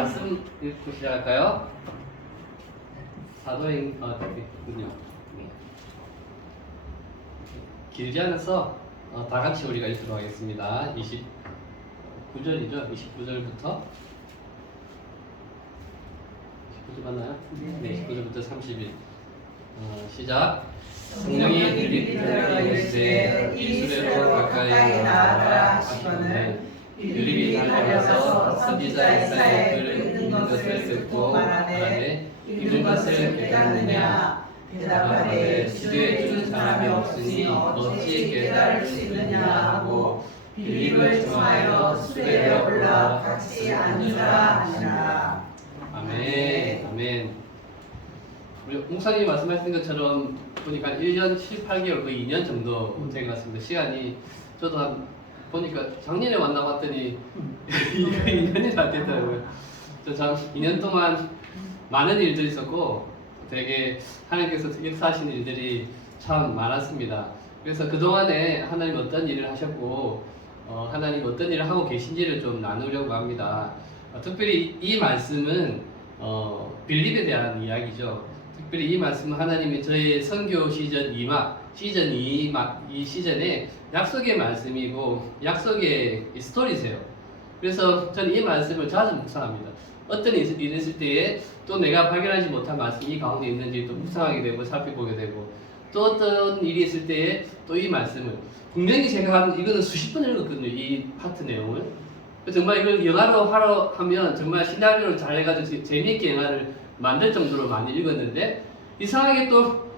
말씀 읽고 시작할까요? 사도행전이군요. 길지 않아서 다 같이 우리가 읽도록 하겠습니다. 29절이죠. 29절부터 29절 맞나요? 네, 29절부터 30일. 시작. 성령이 빌립들에게 이르시되 이수레로 가까이 나아가라 하시거늘 빌립이 달려가서 선지자 이사야의 글을 읽는 것을 듣고 말하되 읽는 것을 깨닫느냐 대답하되 지도해 준 사람이 없으니 어찌 깨달을 수 있느냐 하고 빌립을 청하여 수레에 올라 같이 앉으라 하니라. 아멘. 아멘. 우리 목사님이 말씀하신 것처럼 보니까 1년 7, 8개월 거의 2년 정도 된 것 같습니다. 시간이 저도 한 보니까 작년에 만나봤더니 2년이 다 됐더라고요. 저 참 2년 동안 많은 일들이 있었고 되게 하나님께서 역사하신 일들이 참 많았습니다. 그래서 그동안에 하나님 어떤 일을 하셨고 하나님 어떤 일을 하고 계신지를 좀 나누려고 합니다. 특별히 이 말씀은 빌립에 대한 이야기죠. 특별히 이 말씀은 하나님이 저의 선교 시즌 2막 시즌 2 이 시즌에 약속의 말씀이고 약속의 스토리세요. 그래서 저는 이 말씀을 자주 묵상합니다. 어떤 일이 있을 때에 또 내가 발견하지 못한 말씀이 이 가운데 있는지 또 묵상하게 되고 살펴보게 되고 또 어떤 일이 있을 때에 또 이 말씀을 분명히 제가 이거는 수십 번 읽었거든요. 이 파트 내용을. 정말 이걸 영화로 하러 하면 정말 시나리오를 잘 해가지고 재미있게 영화를 만들 정도로 많이 읽었는데 이상하게 또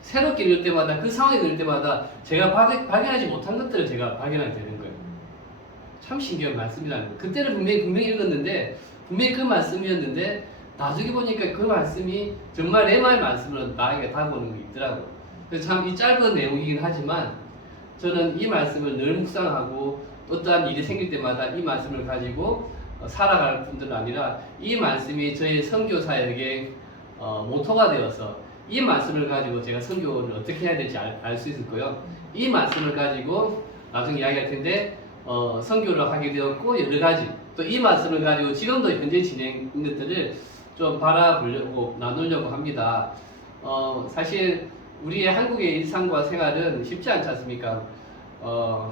새롭게 읽을 때마다 그 상황에 읽을 때마다 제가 발견하지 못한 것들을 제가 발견하게 되는 거예요. 참 신기한 말씀이라는 거예요. 그때는 분명히 읽었는데 분명히 그 말씀이었는데 나중에 보니까 그 말씀이 정말 레마의 말씀으로 나에게 다가오는 게 있더라고요. 그래서 참 이 짧은 내용이긴 하지만 저는 이 말씀을 늘 묵상하고 어떠한 일이 생길 때마다 이 말씀을 가지고 살아갈 뿐들 아니라 이 말씀이 저의 선교 사역의 모토가 되어서 이 말씀을 가지고 제가 선교를 어떻게 해야 될지 알 수 있을 거예요. 이 말씀을 가지고 나중에 이야기할 텐데 선교를 하게 되었고 여러 가지 또 이 말씀을 가지고 지금도 현재 진행 것들을 좀 바라보려고 나누려고 합니다. 사실 우리의 한국의 일상과 생활은 쉽지 않지 않습니까?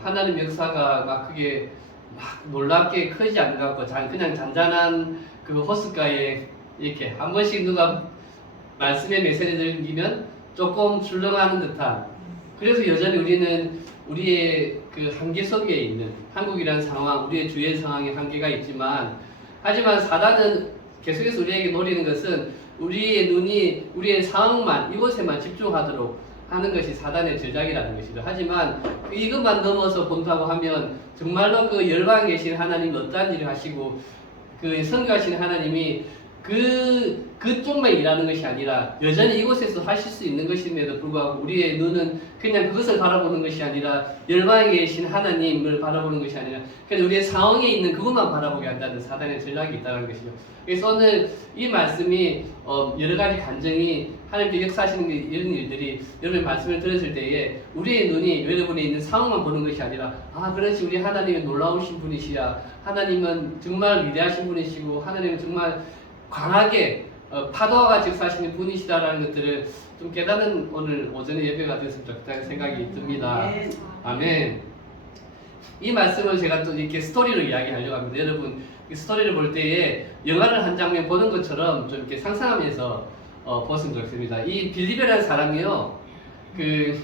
하나님 역사가 막 크게 막 놀랍게 크지 않는 것 같고 그냥 잔잔한 그 호숫가에 이렇게 한 번씩 누가 말씀의 메시지를 남기면 조금 출렁하는 듯한 그래서 여전히 우리는 우리의 그 한계 속에 있는 한국이라는 상황, 우리의 주위의 상황에 한계가 있지만 하지만 사단은 계속해서 우리에게 노리는 것은 우리의 눈이 우리의 상황만 이곳에만 집중하도록 하는 것이 사단의 전략이라는 것이죠. 하지만 이것만 넘어서 본다고 하면 정말로 그 열방에 계신 하나님이 어떠한 일을 하시고 그 선교하시는 하나님이 그쪽만 일하는 것이 아니라 여전히 이곳에서 하실 수 있는 것임에도 불구하고 우리의 눈은 그냥 그것을 바라보는 것이 아니라 열방에 계신 하나님을 바라보는 것이 아니라 그냥 우리의 상황에 있는 그것만 바라보게 한다는 사단의 전략이 있다는 것이죠. 그래서 오늘 이 말씀이 여러 가지 감정이 하나님께 역사하시는 이런 일들이 여러분의 말씀을 들었을 때에 우리의 눈이 여러분이 있는 상황만 보는 것이 아니라 그렇지 우리 하나님은 놀라우신 분이시야 하나님은 정말 위대하신 분이시고 하나님은 정말 강하게 파도와 같이 역사하시는 분이시다라는 것들을 좀 깨닫는 오늘 오전의 예배가 되었으면 좋겠다는 생각이 듭니다. 아멘. 이 말씀을 제가 또 이렇게 스토리로 이야기하려고 합니다. 여러분 이 스토리를 볼 때에 영화를 한 장면 보는 것처럼 좀 이렇게 상상하면서 보시면 좋겠습니다. 이 빌립이라는 사람이요, 그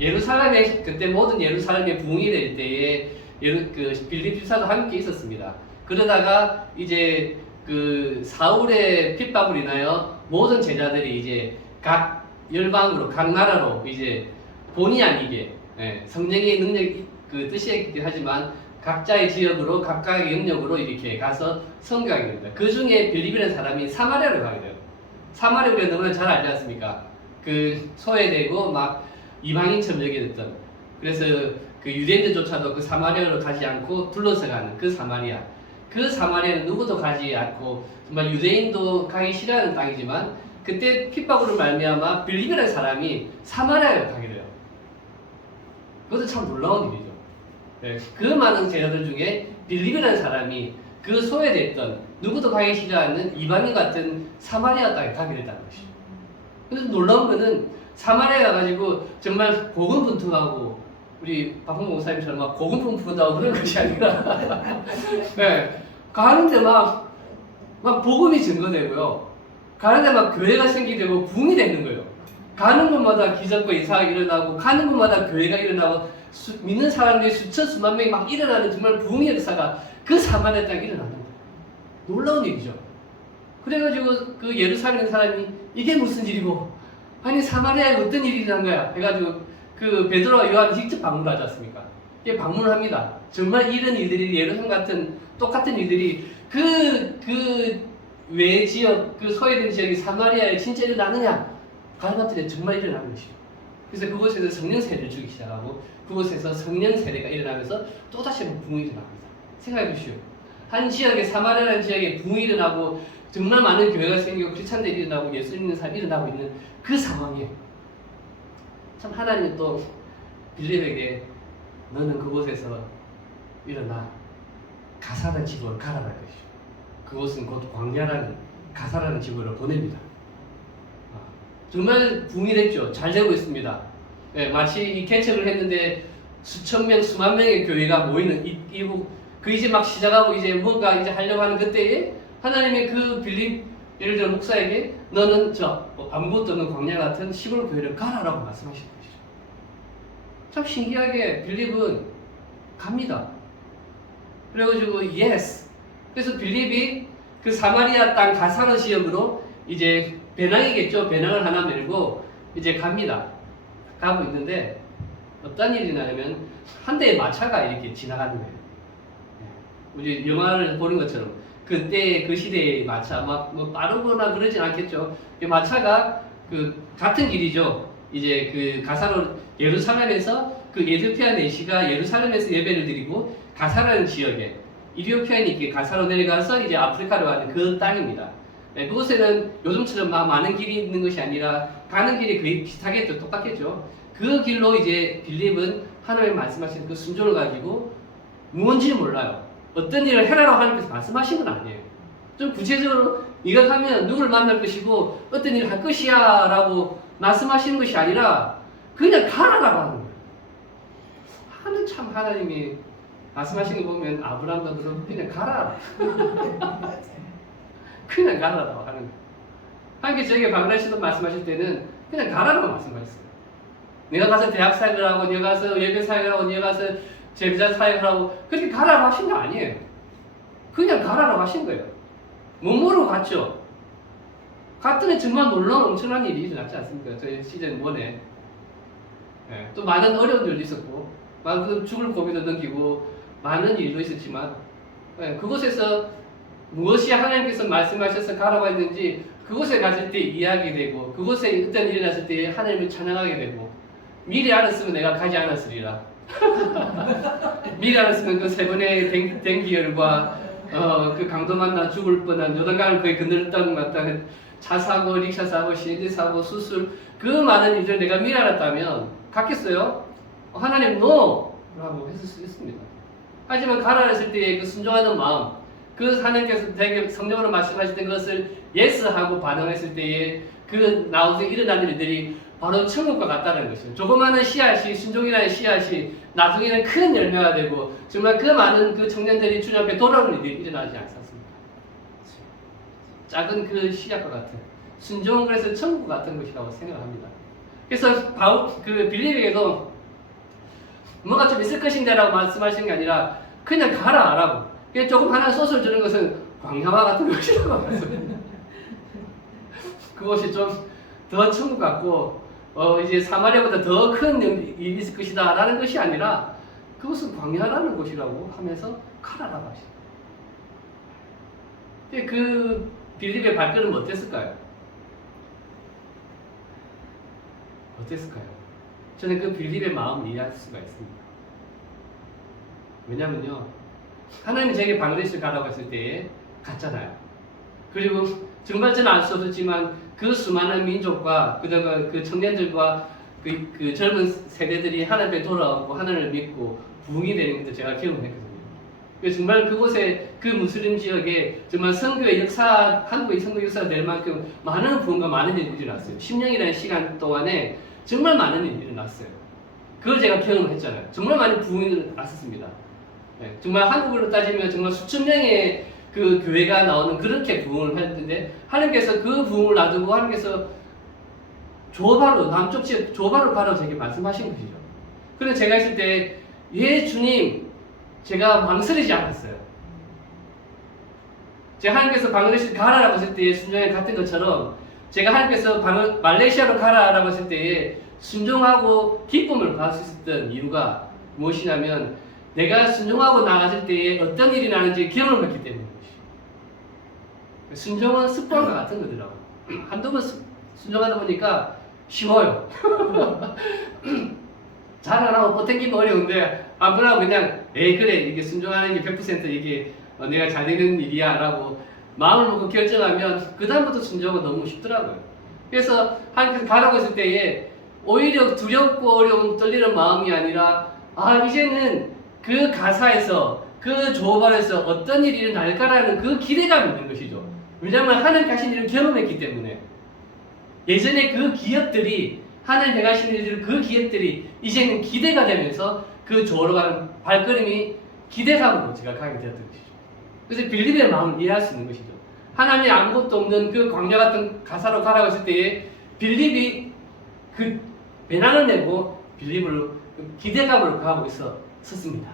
예루살렘에 그때 모든 예루살렘에 부흥이 될 때에 그 빌립 집사도 함께 있었습니다. 그러다가 이제 그 사울의 핍박을 인하여 모든 제자들이 이제 각 열방으로 각 나라로 이제 본의 아니게 성령의 능력 그 뜻이긴 하지만 각자의 지역으로 각각의 영역으로 이렇게 가서 선교하게 됩니다. 그 중에 빌립이라는 사람이 사마리아로 가게 돼요. 사마리아 우리가 너무나 잘 알지 않습니까? 그 소외되고 막 이방인처럼 여겨졌던 그래서 그 유대인들조차도 그 사마리아로 가지 않고 둘러서가는 그 사마리아. 그 사마리아는 누구도 가지 않고 정말 유대인도 가기 싫어하는 땅이지만 그때 핍박으로 말미암아 빌립이라는 사람이 사마리아에 가게 돼요. 그것도 참 놀라운 일이죠. 그 많은 제자들 중에 빌립이라는 사람이 그 소외됐던 누구도 가기 싫지 않는 이방인 같은 사마리아 땅에 가게 됐다는 것이죠. 그래서 놀라운 거는 사마리아에 가가지고 정말 고군분투하고 우리 박홍 목사님처럼 막 고군분투하고 그런 것이 아니라 네, 가는데 막 복음이 증거되고요. 가는데 막 교회가 생기되고 붕이 되는 거예요. 가는 곳마다 기적과 이사가 일어나고 가는 곳마다 교회가 일어나고 믿는 사람들이 수천 수만 명이 막 일어나는 정말 붕의 역사가 그 사마리아 땅에 일어나는 거예요. 놀라운 일이죠. 그래가지고 그 예루살렘 사람이 이게 무슨 일이고 아니 사마리아에 어떤 일이 일어난 거야 해가지고 그 베드로와 요한이 직접 방문하지 않습니까? 이게 방문을 합니다. 정말 이런 일들이 예루살렘 같은 똑같은 일들이 그 외 지역 그 소외된 지역이 사마리아에 진짜 일어나느냐 가봤더니 정말 일어나는 것이죠. 그래서 그곳에서 성령 세례를 주기 시작하고 그곳에서 성령 세례가 일어나면서 또다시 붕이 일어납니다. 생각해 보시오. 한 지역에 사마리아라는 지역에 붕이 일어나고 정말 많은 교회가 생기고 크리스찬들이 일어나고 예수 믿는 사람이 일어나고 있는 그 상황에 참 하나님은 또 빌립에게 너는 그곳에서 일어나 가사라는 지구로 가라는 것이죠. 그곳은 곧 광야라는 가사라는 지구로 보냅니다. 정말 붕이 됐죠. 잘 되고 있습니다. 네, 마치 이 개척을 했는데 수천 명, 수만 명의 교회가 모이는 그 이제 막 시작하고 이제 뭔가 이제 하려고 하는 그때에 하나님의 그 빌립 예를 들어 목사에게 너는 저 아무것도 없는 광야 같은 시골 교회를 가라라고 말씀하시는 것이죠. 참 신기하게 빌립은 갑니다. 그래가지고 yes. 그래서 빌립이 그 사마리아 땅 가사르 지역으로 이제 배낭이겠죠. 배낭을 하나 메고 이제 갑니다. 가고 있는데 어떤 일이 나냐면 한 대의 마차가 이렇게 지나가는 거예요. 우리 영화를 보는 것처럼 그때 그 시대의 마차 막 뭐 빠르거나 그러진 않겠죠. 마차가 그 같은 길이죠. 이제 그 가사로 예루살렘에서 그 에디오피아 내시가 예루살렘에서 예배를 드리고 가사라는 지역에 이디오피아인이 가사로 내려가서 이제 아프리카로 가는 그 땅입니다. 네, 그곳에는 요즘처럼 많은 길이 있는 것이 아니라 가는 길이 거의 비슷하겠죠. 똑같겠죠. 그 길로 이제 빌립은 하나님 말씀하시는 그 순종을 가지고 무언지 몰라요. 어떤 일을 해라라고 하나님께서 말씀하신 건 아니에요. 좀 구체적으로 네가 가면 누구를 만날 것이고 어떤 일을 할 것이야 라고 말씀하시는 것이 아니라 그냥 가라라고 하는 거예요. 참 하나님이 말씀하신 거 보면 아브라함도 그럼 그냥 가라. 그냥 가라라고 하는 거예요. 하나님께 저에게 박근혜 씨도 말씀하실 때는 그냥 가라라고 말씀하셨어요. 내가 가서 대학 사역을 하고 내가 가서 예배 사역을 하고 내가 가서 제자 사역을 하고 그렇게 가라고 하신 거 아니에요. 그냥 가라라고 하신 거예요. 못 모르고 갔죠. 갔더니 정말 놀라운 엄청난 일이 일어났지 않습니까? 저희 시즌 1에 네, 또 많은 어려움들도 있었고 많은 죽을 고비도 넘기고 많은 일도 있었지만 네, 그곳에서 무엇이 하나님께서 말씀하셔서 가라고 했는지 그곳에 갔을 때 이야기되고 그곳에 어떤 일이 났을 때 하나님을 찬양하게 되고 미리 알았으면 내가 가지 않았으리라. 미리 알았으면 그 세 번의 댕기열과 그 강도 만나 죽을 뻔한 요단강을 거의 건널던 것 같다는 차 사고, 릭샤 사고, 시드 사고, 수술 그 많은 일들 내가 미리 알았다면 갔겠어요? 하나님 NO! 라고 했을 수 있습니다. 하지만 가라 했을 때의 그 순종하는 마음 그 하나님께서 되게 성령으로 말씀하실 때 그것을 yes 하고 반응했을 때에 그 나오서 일어나는 일들이 바로 천국과 같다는 것이죠. 조그마한 씨앗이 순종이라는 씨앗이 나중에는 큰 열매가 되고 정말 그 많은 그 청년들이 주님 앞에 돌아오는 일이 일어나지 않았습니까? 작은 그 씨앗과 같은 순종은 그래서 천국 같은 것이라고 생각합니다. 그래서 그 빌립에게도 뭔가 좀 있을 것인데라고 말씀하시는 게 아니라 그냥 가라라고. 조금 하나 소설 주는 것은 광야와 같은 것이라고 말씀합니다. 그것이 좀 더 천국 같고 이제 사마리아보다 더 큰 일이 있을 것이다 라는 것이 아니라 그것은 광야라는 곳이라고 하면서 가라라고 하시죠. 그 빌립의 발걸음은 어땠을까요? 어땠을까요? 저는 그 빌립의 마음을 이해할 수가 있습니다. 왜냐면요 하나님이 제게 방글레시를 가라고 했을 때 갔잖아요. 그리고 정말 저는 알 수 없었지만 그 수많은 민족과 그 청년들과 그 젊은 세대들이 하나님 앞에 돌아오고 하나님을 믿고 부흥이 되는 것도 제가 경험했거든요. 그래서 정말 그곳에 그 무슬림 지역에 정말 선교의 역사, 한국의 선교 역사가 될 만큼 많은 부흥과 많은 일이 일어났어요. 10년이라는 시간 동안에 정말 많은 일이 일어났어요. 그걸 제가 경험했잖아요. 정말 많은 부흥이 일어났었습니다. 네, 정말 한국으로 따지면 정말 수천 명의 그 교회가 나오는 그렇게 부흥을 했는데 하나님께서 그 부흥을 놔두고 하나님께서 조바로 남쪽 지역 조바로 가라고 제게 말씀하신 것이죠. 그래서 제가 있을 때 예 주님 제가 망설이지 않았어요. 제가 하나님께서 방글라데시 가라라고 했을 때에 순종에 갔던 것처럼 제가 하나님께서 말레이시아로 가라라고 했을 때에 순종하고 기쁨을 받을 수 있었던 이유가 무엇이냐면 내가 순종하고 나갔을 때에 어떤 일이 나는지 경험을 했기 때문입니다. 순종은 습관과 같은 거더라고요. 한두 번 순종하다 보니까 쉬워요. 잘 안 하고 버티기가 어려운데 안 그러고 그냥 에이 그래 이게 순종하는 게 100% 이게 내가 잘 되는 일이야 라고 마음을 먹고 결정하면 그 다음부터 순종은 너무 쉽더라고요. 그래서 하나님께서 가라고 했을 때에 오히려 두렵고 어려운 떨리는 마음이 아니라 이제는 그 가사에서 그 조업안에서 어떤 일이 일어날까라는 그 기대감이 있는 것이죠. 왜냐하면 하나님 하신 일을 경험했기 때문에 예전에 그 기업들이 하나님 행하신 일들 그 기업들이 이제는 기대가 되면서 그 조로 가는 발걸음이 기대감으로 제가 가게 되었던 것이죠. 그래서 빌립의 마음을 이해할 수 있는 것이죠. 하나님의 아무것도 없는 그 광야 같은 가사로 가라고 했을 때에 빌립이 그 배낭을 내고 빌립을 기대감으로 가고 있었습니다.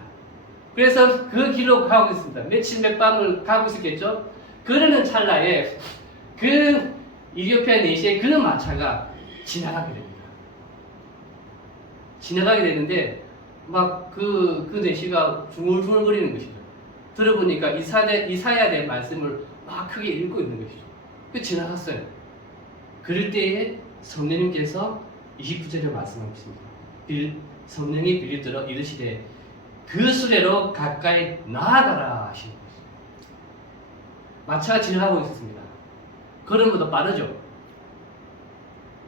그래서 그 길로 가고 있습니다. 며칠 몇 밤을 가고 있었겠죠. 그러는 찰나에 그 이디오피아 내시의 그 마차가 지나가게 됩니다. 지나가게 되는데 막 그 내시가 중얼중얼거리는 것이죠. 들어보니까 이사야에 대한 말씀을 막 크게 읽고 있는 것이죠. 그 지나갔어요. 그럴 때에 성령님께서 29절에 말씀하십니다. 성령이 빌립들어 이르시되 그 수레로 가까이 나아가라 하시는 것입니다. 마차가 지나가고 있었습니다. 걸음보다 빠르죠.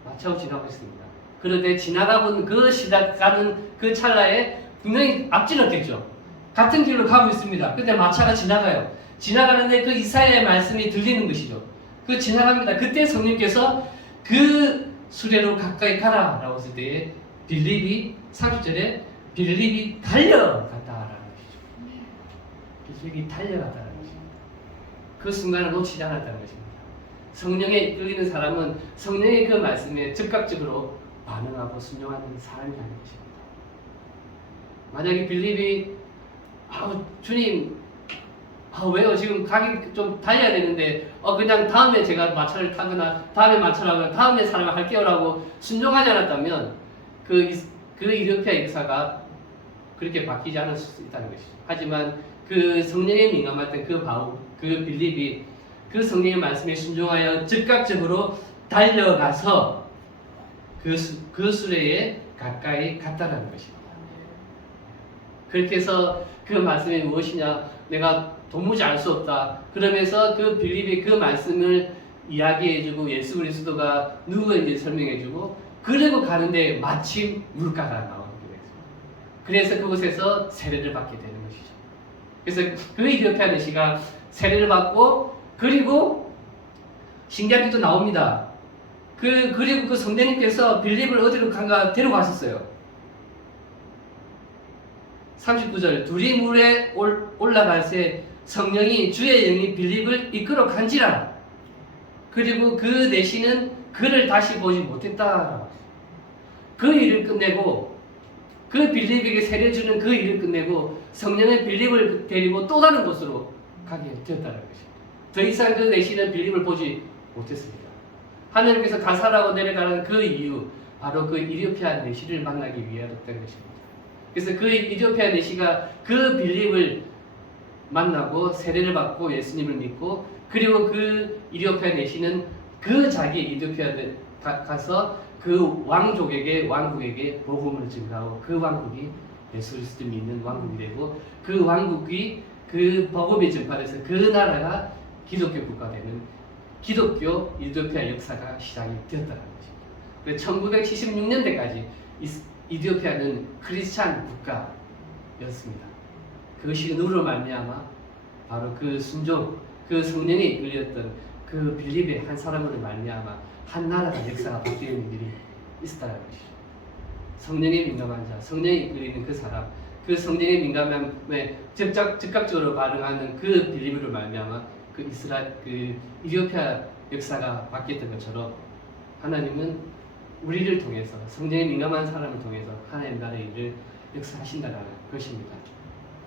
마차가 지나가고 있습니다. 그런데 지나가본 시작하는 그 찰나에 분명히 앞질렀겠죠. 같은 길로 가고 있습니다. 근데 마차가 지나가요. 지나가는데 그 이사야의 말씀이 들리는 것이죠. 그 지나갑니다. 그때 성령께서 그 수레로 가까이 가라 라고 했을 때에 빌립이 30절에 빌립이 달려갔다라는 것이죠. 빌립이 달려갔다는 것이죠. 그 순간을 놓치지 않았다는 것입니다. 성령에 이끌리는 사람은 성령의 그 말씀에 즉각적으로 반응하고 순종하는 사람이라는 것입니다. 만약에 빌립이 주님 왜요? 지금 가기 좀 달려야 되는데 그냥 다음에 제가 마차를 타거나 다음에 마차라고 다음에 사람을 할게요라고 순종하지 않았다면 그 이디오피아 역사가 그렇게 바뀌지 않을 수 있다는 것이죠. 하지만 그 성령에 민감했던 그 빌립이 그 성령의 말씀에 순종하여 즉각적으로 달려가서 그 수레에 가까이 갔다라는 것입니다. 그렇게 해서 그 말씀이 무엇이냐? 내가 도무지 알 수 없다. 그러면서 그 빌립이 그 말씀을 이야기해주고 예수 그리스도가 누구인지 설명해주고 그리고 가는데 마침 물가가 나오게 됐습니다. 그래서 그곳에서 세례를 받게 되는 것이죠. 그래서 그 이디오피아 내시가 세례를 받고 그리고 신기한 일도 나옵니다. 그리고 그 성령님께서 빌립을 어디로 간가 데려가셨어요. 39절 둘이 물에 올라갈새 성령이 주의 영이 빌립을 이끌어 간지라. 그리고 그 내시는 그를 다시 보지 못했다. 그 일을 끝내고 그 빌립에게 세례 주는 그 일을 끝내고 성령은 빌립을 데리고 또 다른 곳으로 가게 되었다는 것입니다. 더 이상 그 내시는 빌립을 보지 못했습니다. 하나님께서 가사라고 내려가는 그 이유 바로 그 이디오피아 내시를 만나기 위하였던 것입니다. 그래서 그 이디오피아 내시가 그 빌립을 만나고 세례를 받고 예수님을 믿고 그리고 그 이디오피아 내시는 그 자기 이디오피아에 가서 그 왕국에게 복음을 증가하고 그 왕국이 예수 그리스도 믿는 왕국이 되고 그 왕국이 그 복음이 전파돼서 그 나라가 기독교 국가 되는 기독교 이디오피아 역사가 시작이 되었다는 것입니다. 1976년대까지 이디오피아는 크리스찬 국가였습니다. 그것이 누구로 말미암아 바로 그 순종, 그 성령에 이끌렸던 그 빌립의 한 사람으로 말미암아 한 나라가 역사가 바뀌는 일이 있었다는 것이죠. 성령에 민감한 자, 성령에 이끌리는 그 사람, 그 성령에 민감함에 즉각적으로 반응하는 그 빌립으로 말미암아 그 이스라엘, 그 이디오피아 역사가 바뀌었던 것처럼 하나님은 우리를 통해서 성령에 민감한 사람을 통해서 하나님 나라의 일을 역사하신다는 것입니다.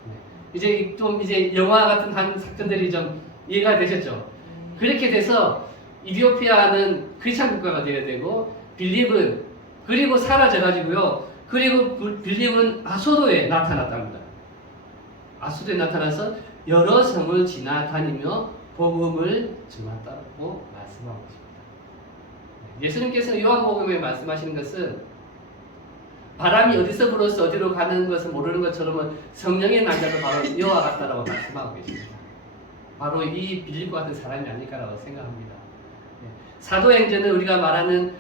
네. 이제 영화 같은 한 사건들이 좀 이해가 되셨죠? 그렇게 돼서 이디오피아는 크리스찬 국가가 되어야 되고 빌립은 그리고 사라져가지고요. 그리고 빌립은 아소도에 나타났답니다. 아소도에 나타나서 여러 성을 지나다니며 복음을 전했다고 말씀하고 있습니다. 예수님께서 요한복음에 말씀하시는 것은 바람이 어디서 불어서 어디로 가는 것을 모르는 것처럼 성령의 남자도 바로 여호와 같다라고 말씀하고 계십니다. 바로 이 빌립과 같은 사람이 아닐까라고 생각합니다. 사도행전은 우리가 말하는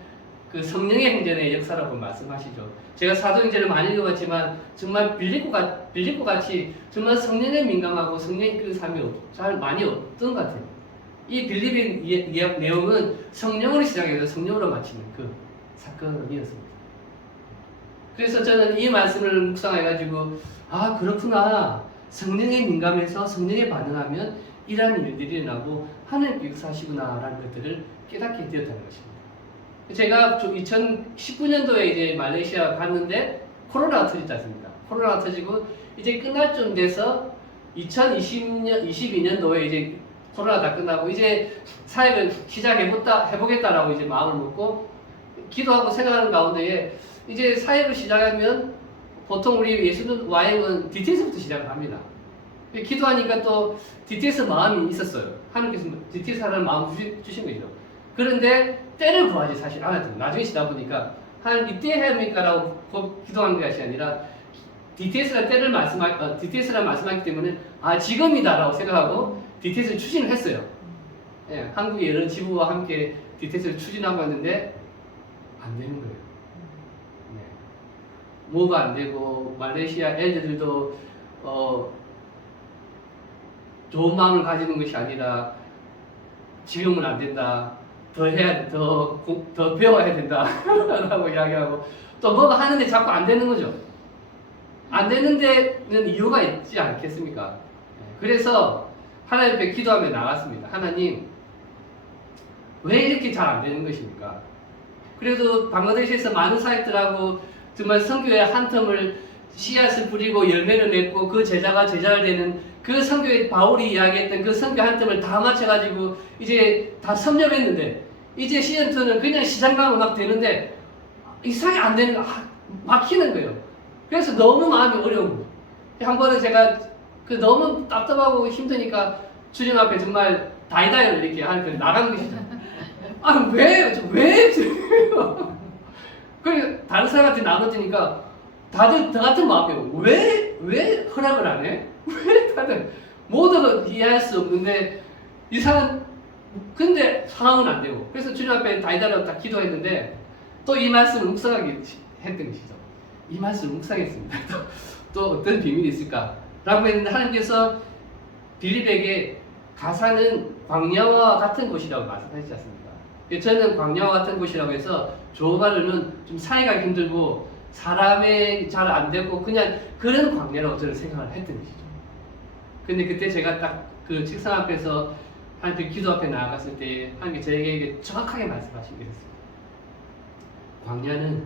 그 성령의 행전의 역사라고 말씀하시죠. 제가 사도행전을 많이 읽어봤지만 정말 빌립과 같이 정말 성령에 민감하고 성령에 이끄는 사람이 잘 많이 없던 것 같아요. 이 빌립의 내용은 성령으로 시작해서 성령으로 마치는 그 사건이었습니다. 그래서 저는 이 말씀을 묵상해가지고 아 그렇구나, 성령에 민감해서 성령에 반응하면 이러한 일들이 일어나고 하나님께 역사하시구나 라는 것들을 깨닫게 되었다는 것입니다. 제가 2019년도에 이제 말레이시아 갔는데 코로나가 터졌지 않습니까? 코로나가 터지고 이제 끝날 쯤 돼서 22년도에 이제 코로나 다 끝나고 이제 사역을 해보겠다라고 이제 마음을 먹고 기도하고 생각하는 가운데에 이제 사역을 시작하면 보통 우리 예수는 와행은 DTS부터 시작을 합니다. 기도하니까 또 DTS 마음이 있었어요. 하나님께서 DTS 하라는 마음 주신 거죠. 그런데 때를 구하지 사실 않았거든요. 나중에 지나 보니까 하나님 이때 해야 합니까라고 기도한 것이 아니라 DTS라는 때를 DTS라는 말씀하기 때문에 아 지금이다라고 생각하고 DTS를 추진을 했어요. 예, 한국의 여러 지부와 함께 DTS를 추진하고 있는데 안 되는 거예요. 네. 뭐가 안 되고 말레이시아 애들도 좋은 마음을 가지는 것이 아니라 지금은 안 된다. 더 배워야 된다. 라고 이야기하고 또 뭐가 하는데 자꾸 안 되는 거죠. 안 되는 데는 이유가 있지 않겠습니까? 그래서 하나님 앞에 기도하며 나갔습니다. 하나님, 왜 이렇게 잘 안 되는 것입니까? 그래도 방글라데시에서 많은 사역들하고 정말 선교의 한 텀을 씨앗을 뿌리고 열매를 맺고 그 제자가 제자를 되는 그 선교의 바울이 이야기했던 그 선교 한 텀을 다 맞춰가지고 이제 다 섭렵했는데 이제 시즌2는 그냥 시장 가면 막 되는데 이상하게 안 되는 거, 막히는 거예요. 그래서 너무 마음이 어려운 거예요. 한 번은 제가 너무 답답하고 힘드니까 주님 앞에 정말 다이다이를 이렇게 하는 나간 것이죠. 아, 왜? 그리고 다른 사람한테 나눠지니까 다들 저 같은 마음이에요. 왜 허락을 안 해? 왜 다들 모두가 이해할 수 없는데 근데 상황은 안 되고 그래서 주님 앞에 다이다이로 딱 기도했는데 또 이 말씀을 묵상하게 했던 것이죠. 이 말씀을 묵상했습니다. 또 어떤 비밀이 있을까? 라고 했는데 하나님께서 빌립에게 가사는 광야와 같은 곳이라고 말씀하시지 않습니까? 저는 광야와 같은 곳이라고 해서 조바르는 좀 사이가 힘들고 사람이 잘 안 되고 그냥 그런 광야라고 저는 생각을 했던 것이죠. 근데 그때 제가 딱 그 책상 앞에서 하나님 기도 앞에 나아갔을 때 하나님께 저에게 정확하게 말씀하신 게 있었습니다. 광야는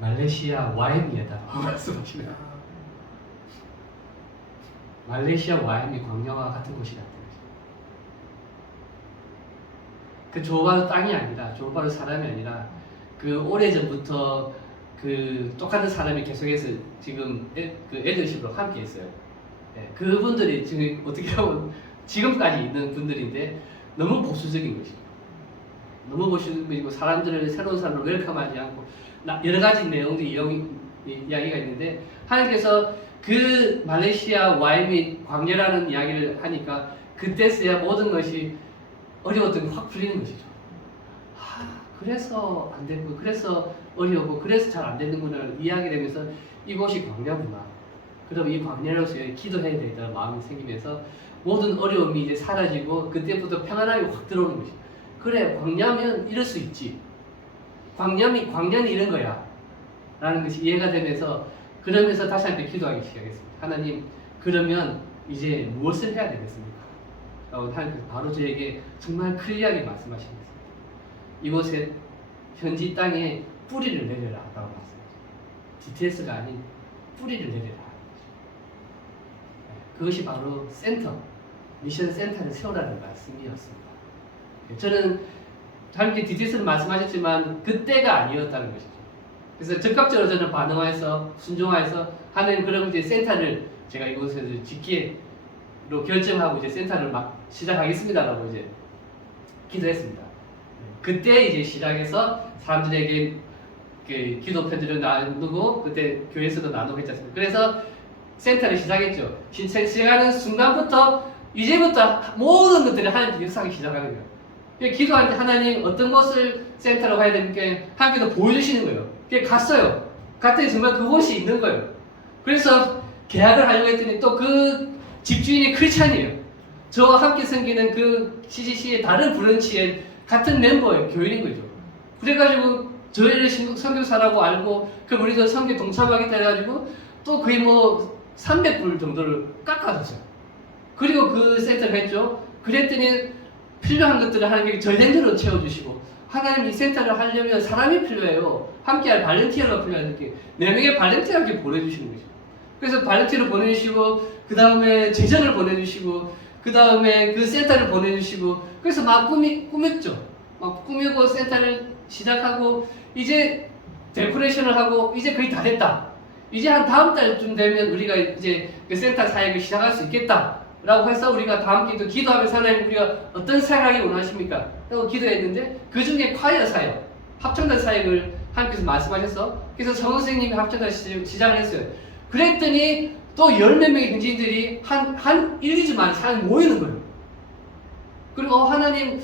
말레이시아 와임이다라고 말씀하시네요. 말레이시아 와임이 광야와 같은 곳이다. 그 조바로 땅이 아니라 조바로 사람이 아니라 그 오래전부터 그 똑같은 사람이 계속해서 지금 그 애들십으로 함께 있어요. 네, 그분들이 지금 어떻게 보면 지금까지 있는 분들인데 너무 보수적인 것이죠. 너무 보수적이고 사람들을 새로운 사람을 웰컴하지 않고 여러 가지 내용들이 이야기가 있는데 하나님께서 그 말레이시아 와임이 광야라는 이야기를 하니까 그때서야 모든 것이 어려웠던 게 확 풀리는 것이죠. 그래서 안 됐고 그래서 어려웠고 그래서 잘 안 되는구나 이야기 되면서 이곳이 광야구나. 그럼 이 광야로서 기도해야 되겠다는 마음이 생기면서 모든 어려움이 이제 사라지고 그때부터 평안함이 확 들어오는 것이. 그래, 광야면 이럴 수 있지. 광야는 이런 거야. 라는 것이 이해가 되면서 그러면서 다시 한번 기도하기 시작했습니다. 하나님, 그러면 이제 무엇을 해야 되겠습니까? 하나님께서 바로 저에게 정말 클리어하게 말씀하시겠습니다. 이곳에 현지 땅에 뿌리를 내려라 라고 말씀하셨습니다. DTS가 아닌 뿌리를 내려라. 그것이 바로 센터, 미션 센터를 세우라는 말씀이었습니다. 저는 하나님께 DTS를 말씀하셨지만 그때가 아니었다는 것이죠. 그래서 적극적으로 저는 반응해서 순종해서 하나님, 그럼 이제 센터를 제가 이곳에서 짓기로 결정하고 이제 센터를 막 시작하겠습니다라고 이제 기도했습니다. 그때 이제 시작해서 사람들에게 그 기도 편지를 나누고 그때 교회에서도 나누고 했지 않습니까? 그래서 센터를 시작했죠. 시작하는 순간부터 이제부터 모든 것들이 하나님께 역사하기 시작하는 거예요. 기도할 때 하나님 어떤 것을 센터로 가야 됩니까? 하나님께서 보여주시는 거예요. 갔어요. 갔더니 정말 그곳이 있는 거예요. 그래서 계약을 하려고 했더니 또 그 집주인이 크리스찬이에요. 저와 함께 섬기는 그 CCC의 다른 브런치의 같은 멤버예요. 교인인 거죠. 그래가지고 저희를 선교사라고 알고 그 우리도 선교 동참하겠다 해가지고 또 거의 뭐 300불 정도를 깎아줬어요. 그리고 그 센터를 했죠. 그랬더니 필요한 것들을 하나님께 전쟁대로 채워주시고, 하나님 이 센터를 하려면 사람이 필요해요. 함께할 발렌티어가 필요한데 4명의 발렌티어를 이렇게 보내주시는 거죠. 그래서 발렌티어를 보내주시고, 그 다음에 재정을 보내주시고, 그 다음에 그 센터를 보내주시고, 그래서 막 꾸몄죠. 막 꾸미고 센터를 시작하고, 이제 데코레이션을 하고, 이제 거의 다 됐다. 이제 한 다음 달쯤 되면 우리가 이제 그 센터 사역을 시작할 수 있겠다 라고 해서 우리가 다 함께 또 기도하면서 하나님, 우리가 어떤 사역을 원하십니까? 라고 기도했는데 그 중에 콰이어 사역, 합창단 사역을 하나님께서 말씀하셔서, 그래서 성호 선생님이 합창단 시작을 했어요. 그랬더니 또 10몇 명의 현지인들이 한 1, 2주 만에 사역이 모이는 거예요. 그리고 하나님,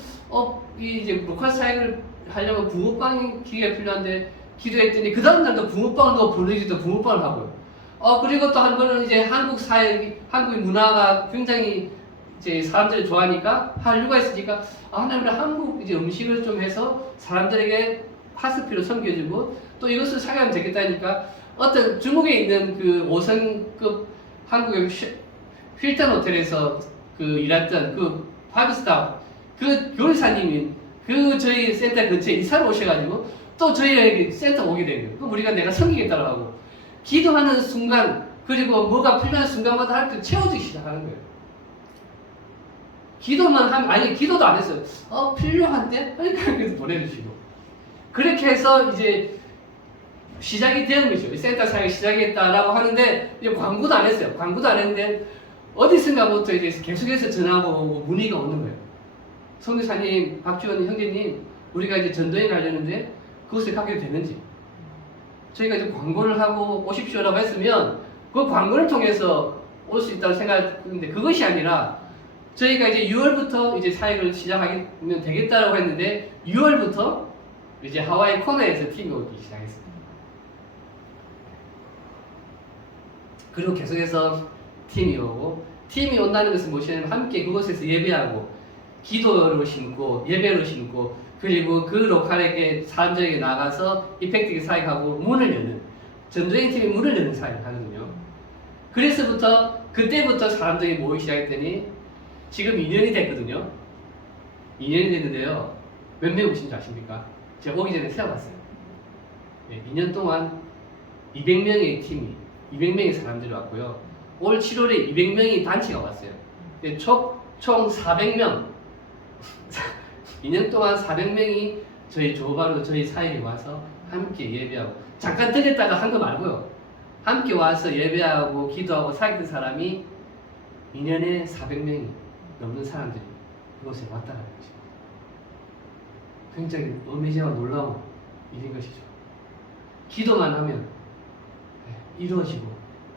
이제 로컬 사역을 하려면 붕어빵 기계가 필요한데 기도했더니 그 다음 날도 붕어빵을 또 보내주기도 붕어빵을 하고요. 그리고 또 한 번은 이제 한국 사회, 한국의 문화가 굉장히 이제 사람들이 좋아하니까 한류가 있으니까 하나님, 한국 이제 음식을 좀 해서 사람들에게 하스피로 섬겨주고 또 이것을 사용하면 되겠다니까 어떤 중국에 있는 그 5성급 한국의 힐튼 호텔에서 그 일했던 그 5스타 그 요리사님이 그 저희 센터 근처에 이사를 오셔가지고 또 저희 센터 오게 된 거예요. 그럼 우리가 내가 섬기겠다고 하고, 기도하는 순간, 그리고 뭐가 필요한 순간마다 하나님께 채워주기 시작하는 거예요. 기도만 하면, 아니, 기도도 안 했어요. 필요한데? 그러니까 그래서 보내주시고. 그렇게 해서 이제 시작이 된 거죠. 센터 사역이 시작했다라고 하는데, 이제 광고도 안 했어요. 광고도 안 했는데, 어디선가부터 이제 계속해서 전화가 오고 문의가 오는 거예요. 성교사님, 박주원 형제님, 우리가 이제 전도에 가려는데, 그것을 가게 되는지. 저희가 이제 광고를 하고 오십시오라고 했으면 그 광고를 통해서 올 수 있다고 생각했는데 그것이 아니라 저희가 이제 6월부터 이제 사역을 시작하면 되겠다라고 했는데 6월부터 이제 하와이 코너에서 팀이 오기 시작했습니다. 그리고 계속해서 팀이 오고, 팀이 온다는 것은 무엇이냐면 함께 그곳에서 예배하고 기도로 심고 예배로 심고, 그리고 그 로컬에게 사람들에게 나가서 이펙트하게 사역하고 문을 여는, 전도행 팀이 문을 여는 사역을 하거든요. 그때부터 사람들이 모이기 시작했더니 지금 2년이 됐거든요. 2년이 됐는데요. 몇 명 오신 줄 아십니까? 제가 오기 전에 세어봤어요. 2년 동안 200명의 팀이, 200명의 사람들이 왔고요. 올 7월에 200명의 단체가 왔어요. 총 400명. 2년 동안 400명이 저희 조바로 저희 사역에 와서 함께 예배하고, 잠깐 들렸다가 한 거 말고요. 함께 와서 예배하고 기도하고 사역된 사람이 2년에 400명이 넘는 사람들이 이곳에 왔다는 것입니다. 굉장히 어메이징하고 놀라운 일인 것이죠. 기도만 하면 이루어지고,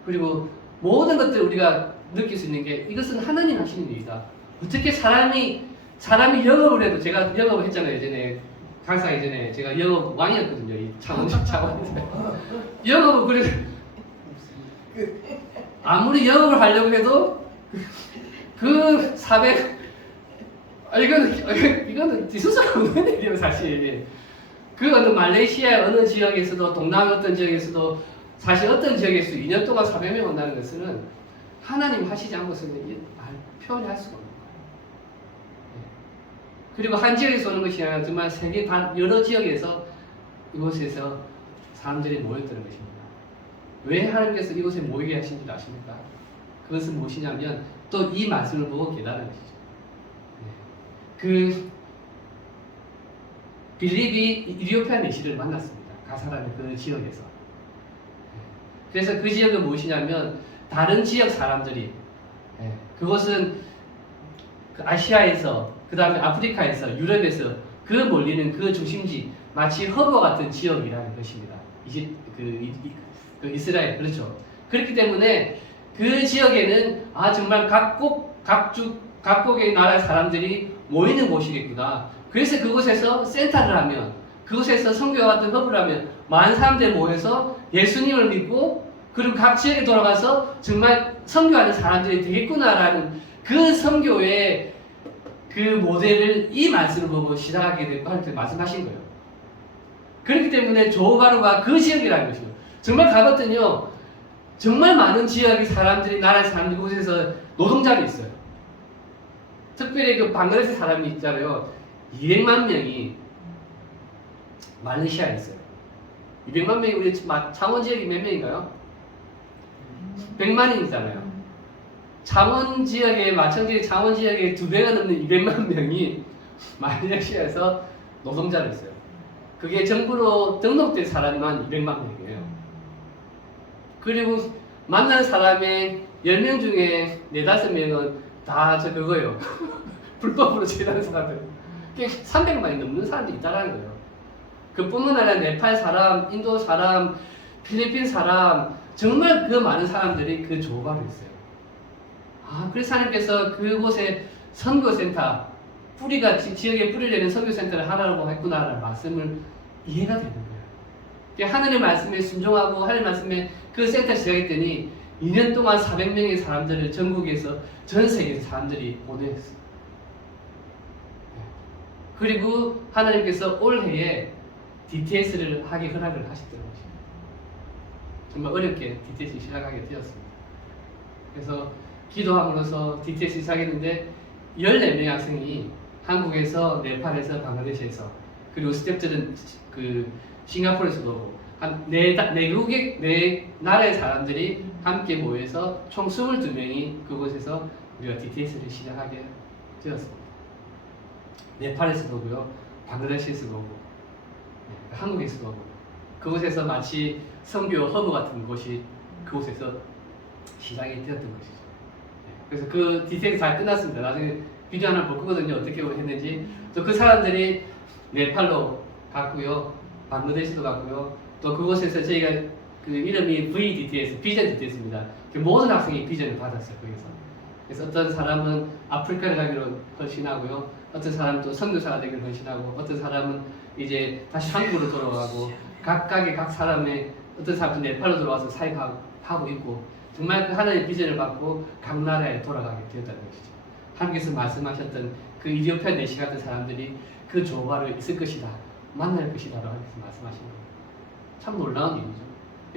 그리고 모든 것들을 우리가 느낄 수 있는 게 이것은 하나님 하시는 일이다. 어떻게 사람이 영업을 해도, 제가 영업을 했잖아요. 예전에 강사 예전에 제가 영업 왕이었거든요. 이 창원에서 영업을 그래 아무리 영업을 하려고 해도 그 400, 이거는 있을 수 없는 일이에요, 사실. 그 어느 말레이시아의 어느 지역에서도, 동남아 어떤 지역에서도, 사실 어떤 지역에서 2년 동안 400명 온다는 것은 하나님 하시지 않고서는 표현을 할 수가 없는 거예요. 그리고 한 지역에서 오는 것이 아니라 정말 세계 여러 지역에서 이곳에서 사람들이 모였다는 것입니다. 왜 하나님께서 이곳에 모이게 하신 줄 아십니까? 그것은 무엇이냐면 또 이 말씀을 보고 깨달은 것이죠. 그 빌립이 이디오피아 내시를 만났습니다. 가사라는 그 지역에서. 그래서 그 지역은 무엇이냐면 다른 지역 사람들이, 그것은 그 아시아에서, 그 다음에 아프리카에서, 유럽에서 그 몰리는 그 중심지, 마치 허브 같은 지역이라는 것입니다. 그 이스라엘, 그렇죠. 그렇기 때문에 그 지역에는 정말 각국의 나라 사람들이 모이는 곳이겠구나. 그래서 그곳에서 센터를 하면, 그곳에서 선교와 같은 허브를 하면 많은 사람들이 모여서 예수님을 믿고 그리고 각 지역에 돌아가서 정말 선교하는 사람들이 되겠구나라는 그 선교의 그 모델을 이 말씀을 보고 시작하게 됐고 하나님께서 말씀하신 거예요. 그렇기 때문에 조바루가 그 지역이라는 것이죠. 정말 가봤더니요, 정말 많은 지역의 사람들이, 나라의 사람들이 그곳에서 노동자가 있어요. 특별히 그 방글라데시 사람이 있잖아요. 200만 명이 말레이시아에 있어요. 200만 명이 우리 창원 지역이 몇 명인가요? 100만인이잖아요. 창원 지역에, 마천지 창원 지역에 2배가 넘는 200만 명이 말레이시아에서 노동자로 있어요. 그게 정부로 등록된 사람만 200만 명이에요. 그리고 만난 사람의 10명 중에 4, 5명은 다 그거예요. 불법으로 제일하는 사람들. 300만이 넘는 사람들이 있다는 거예요. 그뿐만 아니라 네팔 사람, 인도 사람, 필리핀 사람, 정말 그 많은 사람들이 그 조바를 했어요. 그래서 하나님께서 그곳에 선교센터, 지역에 뿌리를 내는 선교센터를 하라고 했구나라는 말씀을 이해가 되는 거예요. 하늘의 말씀에 순종하고 하늘의 말씀에 그 센터 시작했더니 2년 동안 400명의 사람들을 전국에서, 전 세계에서 사람들이 보냈어요. 그리고 하나님께서 올해에 DTS를 하게 허락을 하셨더라고요. 정말 어렵게 DTS 시작하게 되었습니다. 그래서 기도함으로써 DTS 시작했는데 14명의 학생이 한국에서, 네팔에서, 방글라데시에서, 그리고 스태프들은 그 싱가포르에서도 오고 한 네 나라의 사람들이 함께 모여서 총 22명이 그곳에서 우리가 DTS를 시작하게 되었습니다. 네팔에서도 오고요, 방글라데시에서도 오고, 한국에서도 오고, 그곳에서 마치 선교 허브 같은 곳이 그곳에서 시작이 되었던 것이죠. 그래서 그 DTS 잘 끝났습니다. 나중에 비디오 하나 볼 거거든요. 어떻게 했는지. 또 그 사람들이 네팔로 갔고요, 방글라데시도 갔고요. 또 그곳에서 저희가 그 이름이 VDTS, 비전 DTS입니다. 모든 학생이 비전을 받았어요, 거기서. 그래서 어떤 사람은 아프리카를 가기로 헌신하고요, 어떤 사람은 또 선교사가 되기로 헌신하고, 어떤 사람은 이제 다시 한국으로 돌아가고, 각각의 각 사람의, 어떤 사람은 네팔로 돌아와서 사역하고 있고, 정말 그 하나님의 비전을 받고 각 나라에 돌아가게 되었다는 것이죠. 하나님께서 말씀하셨던 그 이디오피아 내시 같은 사람들이 그 조바를 있을 것이다, 만날 것이다 라고 하나님께서 말씀하신 거예요. 참 놀라운 일이죠.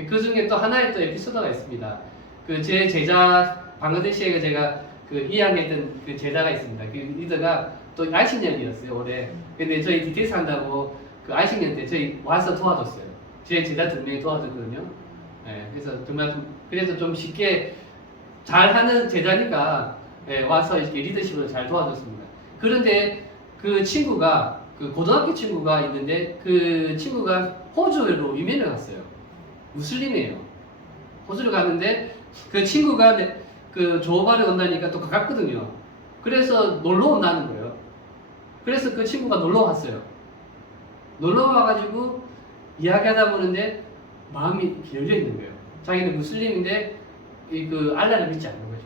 그 중에 또 하나의 또 에피소드가 있습니다. 그 제 제자, 방글라데시에 제가 그 2학년 했던 그 제자가 있습니다. 그 리더가 또 아이식년이었어요, 올해. 근데 저희 DTS 한다고 그 아이식년 때 저희 와서 도와줬어요. 제 제자 2명이 도와줬거든요. 그래서 정말 그래서 좀 쉽게 잘하는 제자니까 와서 이렇게 리더십으로 잘 도와줬습니다. 그런데 그 친구가, 그 고등학교 친구가 있는데 그 친구가 호주로 이민을 갔어요. 무슬림이에요. 호주로 갔는데 그 친구가 그 조바를 온다니까 또 가깝거든요. 그래서 놀러 온다는 거예요. 그래서 그 친구가 놀러 왔어요. 놀러 와가지고 이야기하다 보는데 마음이 열려 있는 거예요. 자기는 무슬림인데 그 알라를 믿지 않는 거죠.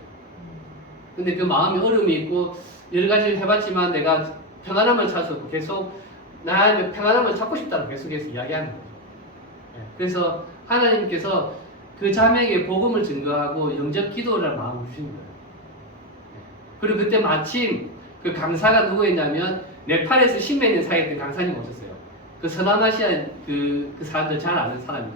근데 그 마음이 어려움이 있고 여러 가지를 해봤지만 내가 평안함을 찾았고 계속 나의 평안함을 찾고 싶다고 계속해서 이야기하는 거죠. 그래서 하나님께서 그 자매에게 복음을 증거하고 영접 기도를 마음을 주신 거예요. 그리고 그때 마침 그 강사가 누구였냐면 네팔에서 십몇 년 사이였던 강사님 오셨어요. 그 서남아시아 그 사람들 잘 아는 사람이고.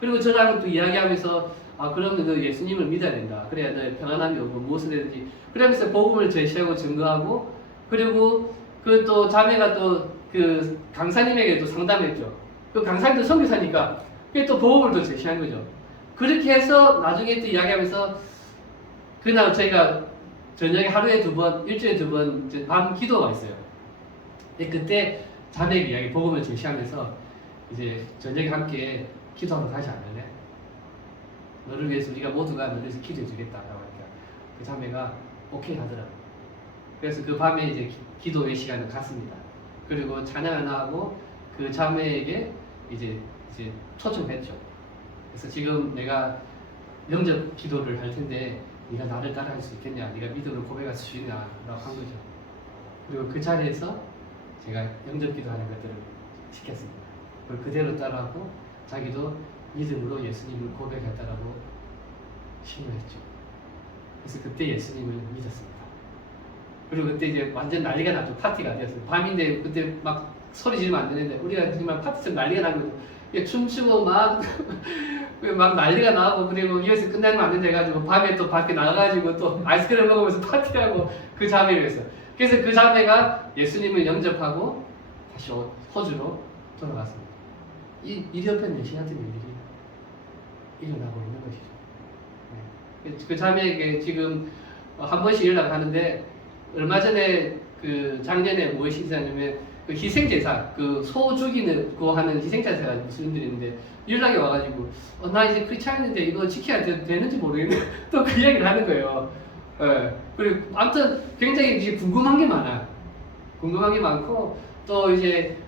그리고 저랑 또 이야기하면서 그러면 너 예수님을 믿어야 된다. 그래야 너 평안함이 오고 무엇을 해든지. 그러면서 복음을 제시하고 증거하고 그리고 그 또 자매가 또 그 강사님에게 또 상담했죠. 그 강사님도 선교사니까 그게 또 복음을 또 제시한 거죠. 그렇게 해서 나중에 또 이야기하면서 그날 저희가 저녁에 하루에 2번, 일주일에 2번 밤 기도가 있어요. 그때 자매에게 이야기, 복음을 제시하면서 이제 저녁에 함께 기도하러 가지 않을래? 너를 위해서 우리가 모두가 너를 위해서 기도해 주겠다라고 하니까 그 자매가 오케이 하더라고요. 그래서 그 밤에 이제 기도의 시간을 갖습니다. 그리고 찬양 하나 하고 그 자매에게 이제 초청했죠. 그래서 지금 내가 영접 기도를 할 텐데 네가 나를 따라할 수 있겠냐? 네가 믿음을 고백할 수 있냐라고 한 거죠. 그리고 그 자리에서 제가 영접 기도하는 것들을 시켰습니다. 그걸 그대로 따라하고 자기도 믿음으로 예수님을 고백했다라고 신고했죠. 그래서 그때 예수님을 믿었습니다. 그리고 그때 이제 완전 난리가 났죠. 파티가 되었어요. 밤인데 그때 막 소리 지르면 안 되는데 우리가 정말 파티처럼 난리가 난 거죠. 춤추고 막 난리가 나고 그리고 여기서 끝나면 안 된다 해가지고 밤에 또 밖에 나가가지고 또 아이스크림 먹으면서 파티하고 그 자매를 했어요. 그래서 그 자매가 예수님을 영접하고 다시 호주로 돌아갔습니다. 이 옆에 내시한테 일들이 일어나고 있는 것이죠. 네. 그 자매에게 지금 한 번씩 연락하는데 얼마 전에 그 작년에 무엇이 있었냐면 그 희생제사, 그 소 죽이는 거 하는 희생제사가 무슬림들이 있는데 연락이 와가지고 나 이제 크리스찬인데 이거 지켜야 되는지 모르겠네. 또 그 이야기를 하는 거예요. 예. 그리고 아무튼 굉장히 이제 궁금한 게 많아. 궁금한 게 많고 또 이제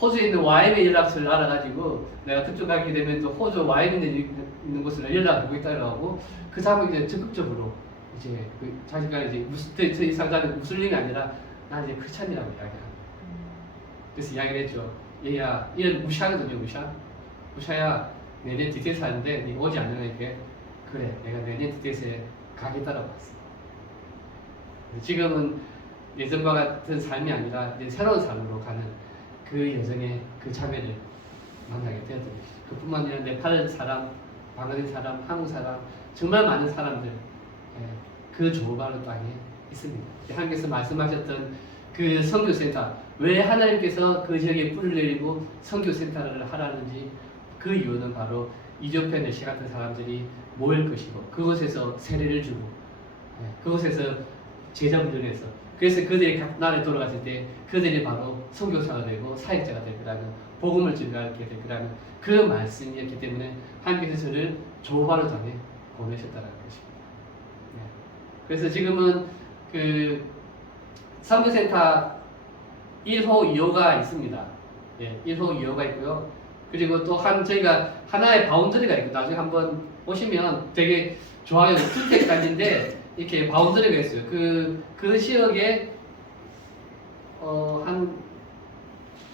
호주에 있는 YM의 연락처를 알아가지고 내가 그쪽 가게 되면 또 호주 YM에 있는 곳을 연락하고 있다고 하고 그 사람이 이제 적극적으로 이제 그 자기가 이제 저희 상자는 무슬림이 아니라 나 이제 크리스찬이라고 이야기합니다. 그래서 이야기를 했죠. 얘야, 이런 무시하거든요, 무샤야, 내년 디테일스 하는데 네 오지 않으니까 그래, 내가 내년 디테일스에 가겠다라고 했어. 지금은 예전과 같은 삶이 아니라 이제 새로운 삶으로 가는 그 여정의 그 자매를 만나게 되었던 것이죠. 그뿐만 아니라 네팔 사람, 방글라데시 사람, 한국 사람, 정말 많은 사람들 그 조바로 땅에 있습니다. 하나님께서 말씀하셨던 그 선교센터, 왜 하나님께서 그 지역에 뿌리를 내리고 선교센터를 하라는지 그 이유는 바로 이디오피아 내시 같은 사람들이 모일 것이고 그곳에서 세례를 주고 그곳에서 제자 훈련해서 그래서 그들이 각 나라에 돌아갔을 때 그들이 바로 선교사가 되고 사역자가 될 거라는 복음을 증거하게 될 거라는 그 말씀이었기 때문에 하나님께서 저를 조바로 땅에 보내셨다는 것입니다. 그래서 지금은 그 선교센터 1호, 2호가 있습니다. 1호, 2호가 있고요. 그리고 또 저희가 하나의 바운더리가 있고 나중에 한번 보시면 되게 좋아요. 주택단지인데 이렇게 바운더리가 있어요. 그 지역에 한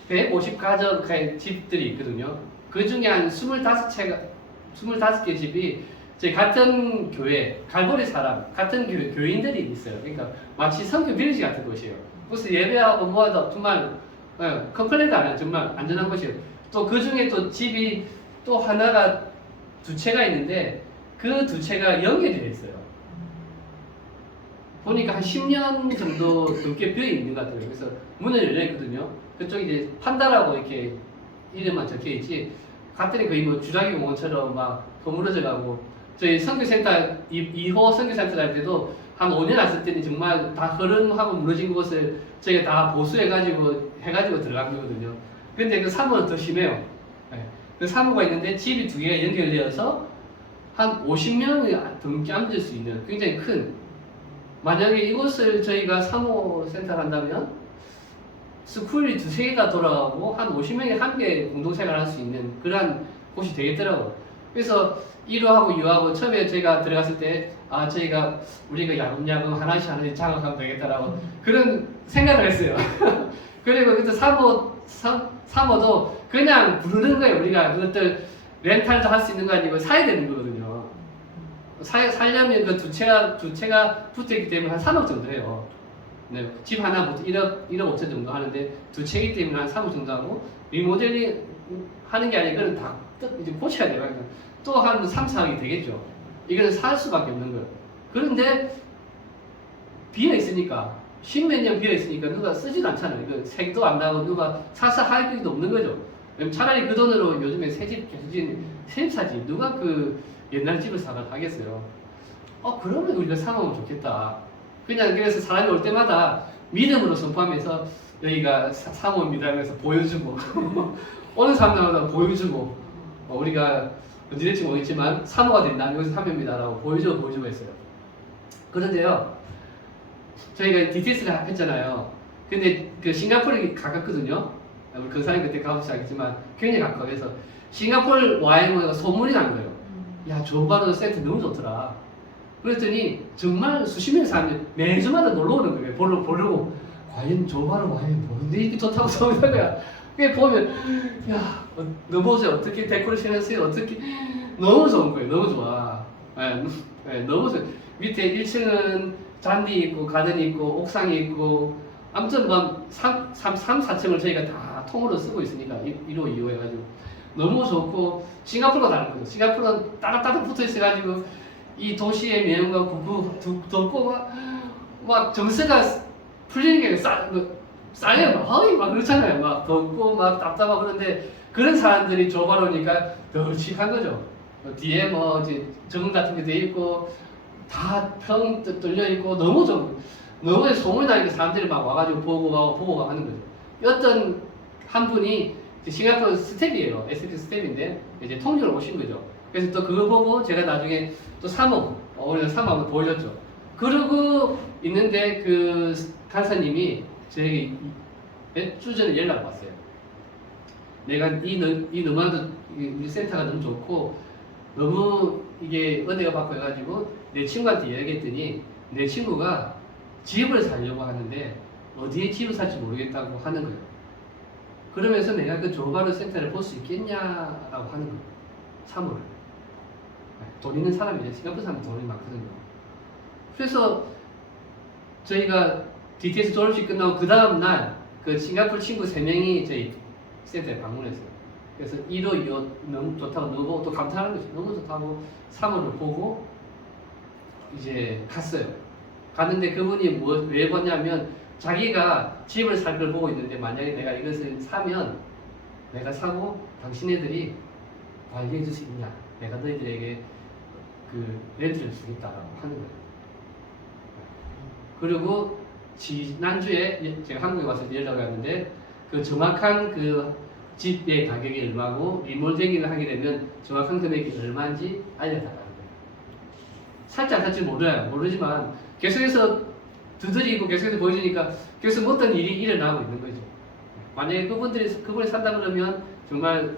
150가정의 집들이 있거든요. 그 중에 한 25개 집이 저희 같은 교회, 갈보리 사람, 같은 교인들이 있어요. 그러니까 마치 선교 빌리지 같은 곳이에요. 그래서 예배하고 뭐하다 정말 컴플레인도 안 해요. 정말 안전한 곳이에요. 또 그 중에 또 집이 또 하나가 2채가 있는데 그 2채가 연결이 돼 있어요. 보니까 한 10년 정도 넘게 비어 있는 것 같아요. 그래서 문을 열려 있거든요. 그쪽이 이제 판다라고 이렇게 이름만 적혀 있지. 갔더니 거의 뭐 주라기 공원처럼 막 허물어져 가고 저희 선교센터 2호 선교센터 갈 때도 한 5년 왔을 때는 정말 다 흐름하고 무너진 곳을 저희가 다 보수해가지고 들어간 거거든요. 근데 그 3호는 더 심해요. 그 3호가 있는데 집이 2개가 연결되어서 한 50명이 넘게 앉을 수 있는 굉장히 큰, 만약에 이곳을 저희가 3호 센터 간다면 스쿨이 2~3개가 돌아가고 한 50명이 함께 공동생활을 할 수 있는 그러한 곳이 되겠더라고요. 그래서 1호하고 2호하고 처음에 저희가 들어갔을 때 우리가 야금야금 하나씩 장악하면 되겠다라고 그런 생각을 했어요. 그리고 그때 3호도 그냥 부르는 거예요. 우리가 그것들 렌탈도 할 수 있는 거 아니고 사야 되는 거거든요. 살려면 그 두 채가 붙어있기 때문에 한 3억 정도 해요. 네, 집 하나 1억 5천 정도 하는데 두 채이기 때문에 한 3억 정도 하고 리모델링 하는 게 아니라 이거는 다 이제 고쳐야 돼요. 그러니까 또 한 3, 4억이 되겠죠. 이거는 살 수밖에 없는 거예요. 그런데 비어 있으니까 10몇 년 비어 있으니까 누가 쓰지도 않잖아요. 이거 색도 안 나고 누가 사서 할 필요도 없는 거죠. 차라리 그 돈으로 요즘에 새집 교수진 새집 사지 누가 그 옛날 집을 사가 하겠어요. 그러면 우리가 사놓으면 좋겠다. 그냥 그래서 사람이 올 때마다 믿음으로 선포하면서 여기가 사모입니다 하면서 보여주고 오는 사람마다 보여주고 우리가 언제 될지 모르겠지만 사모가 된다 여기서 사모입니다 라고 보여주고 했어요. 그런데요 저희가 DTS를 했잖아요. 근데 그 싱가포르에 가깝거든요. 우리 근사님 그때 가보시지 않겠지만 굉장히 가까워. 그래서 싱가포르 YMO가 소문이 난 거예요. 야 존바로 센터 너무 좋더라. 그랬더니 정말 수십 명의 사람들이 매주마다 놀러 오는 거예요. 보려고 과연 존바로 YM 뭔데 이렇게 좋다고 소문난 거야. 그게 보면 야 너무 보세요. 어떻게 데코레이션 했어요. 어떻게 너무 좋은 거예요. 너무 좋아. 너무 좋아. 밑에 1층은 잔디 있고 가든이 있고 옥상이 있고 아무튼 뭐 3, 4층을 저희가 다 통으로 쓰고 있으니까 1호, 2호 해가지고 너무 좋고 싱가포르가 다른 거죠. 싱가포르는 따닥따닥 붙어 있어가지고 이 도시의 매연과 덥고 막 정세가 풀리는 게 쌓여요. 막 그렇잖아요. 막 덥고 막 답답하고 그런데 그런 사람들이 좁아오니까 널찍한 거죠. 뒤에 뭐 이제 정 같은 게 돼 있고 다 평 뚫려 있고 너무 소문이 나니까 사람들이 막 와가지고 보고 가고 하는 거죠. 어떤 한 분이 싱가포르 스텝이에요. SAP 스텝인데 이제 통역을 오신 거죠. 그래서 또 그거 보고 제가 나중에 또 3억, 우리가 3억을 보여줬죠. 그러고 있는데 그 간사님이 저에게 몇 주 전에 연락 왔어요. 내가 이 너무나도 이 센터가 너무 좋고 너무 이게 은혜가 받고 해가지고 내 친구한테 이야기했더니 내 친구가 집을 사려고 하는데 어디에 집을 살지 모르겠다고 하는 거예요. 그러면서 내가 그 조바르 센터를 볼 수 있겠냐라고 하는 거예요. 3월. 돈 있는 사람이죠. 싱가포르 사람 돈이 많거든요. 그래서 저희가 DTS 졸업식 끝나고 그 다음날 그 싱가포르 친구 3명이 저희 센터에 방문했어요. 그래서 1호, 2호 너무 좋다고 너무 또 감탄하는 거죠. 너무 좋다고 3호를 보고 이제 갔어요. 갔는데 그분이 왜 봤냐면 자기가 집을 살 걸 보고 있는데 만약에 내가 이것을 사면 내가 사고 당신네들이 관리해 줄 수 있냐? 내가 너희들에게 그 렌트를 주겠다라고 하는 거예요. 그리고 지난주에 제가 한국에 와서 연락을 했는데 그 정확한 그 집의 가격이 얼마고 리몰딩을 하게 되면 정확한 금액이 얼마인지 알려달라는 거예요. 살지 안 살지 모르지만 계속해서 두드리고 계속해서 보여주니까 계속 어떤 일이 일어나고 있는 거죠. 만약에 그분이 산다 그러면 정말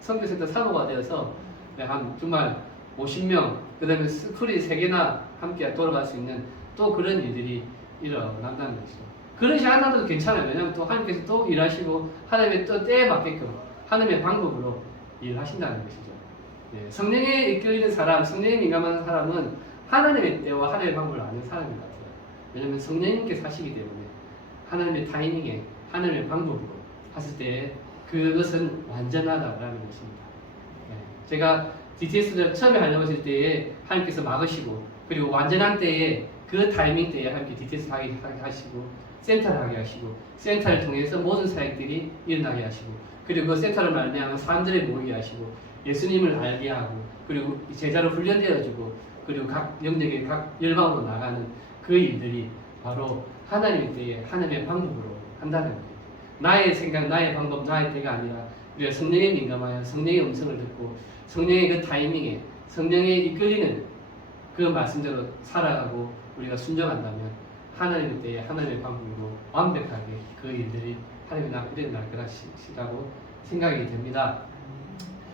선교센터 사모가 되어서 한 정말 50명 그 다음에 스쿨이 3개나 함께 돌아갈 수 있는 또 그런 일들이 일어난다는 것이죠. 그러지 않아도 괜찮아요. 왜냐하면 또 하나님께서 또 일하시고 하나님의 또 때에 맞게끔 하나님의 방법으로 일하신다는 것이죠. 예, 성령에 이끌리는 사람, 성령에 민감한 사람은 하나님의 때와 하나님의 방법을 아는 사람인 것 같아요. 왜냐하면 성령님께서 하시기 때문에 하나님의 타이밍에 하나님의 방법으로 하실 때 그것은 완전하다라는 것입니다. 예, 제가 DTS를 처음에 하려고 했을 때에 하나님께서 막으시고 그리고 완전한 때에 그 타이밍 때에 하나님께 DTS 하게 하시고 센터를 하게 하시고 센터를 통해서 모든 사역들이 일어나게 하시고 그리고 그 센터를 말미암아 사람들을 모이게 하시고 예수님을 알게 하고 그리고 제자로 훈련되어지고 그리고 각 영역의 각 열방으로 나가는 그 일들이 바로 하나님의 때에 하나님의 방법으로 한다는 거예요. 나의 생각, 나의 방법, 나의 때가 아니라 우리가 성령에 민감하여 성령의 음성을 듣고 성령의 그 타이밍에 성령에 이끌리는 그 말씀대로 살아가고 우리가 순종한다면 하나님의 때에 하나님의 방법으로 완벽하게 그 일들이 하나님의 나라에 일어날 것이라고 생각이 됩니다.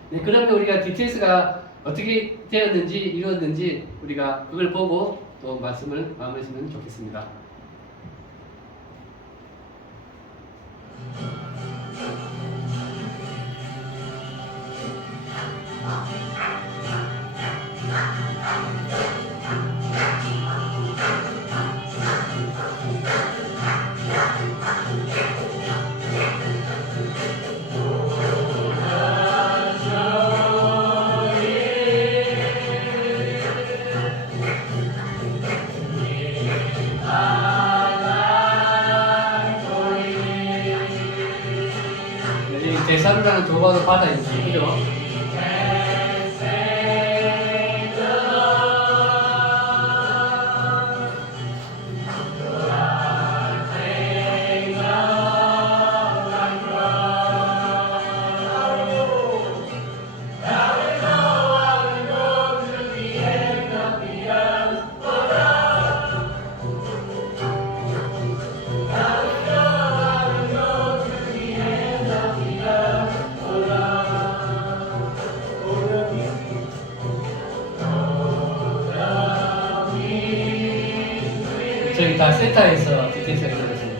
네, 그러면 우리가 DTS가 어떻게 되었는지 이루어졌는지 우리가 그걸 보고 또 말씀을 마무리했으면 좋겠습니다. 대사루라는 조각을 받아야지, 그죠? 저희 다 세타에서 디테일을 해드렸습니다.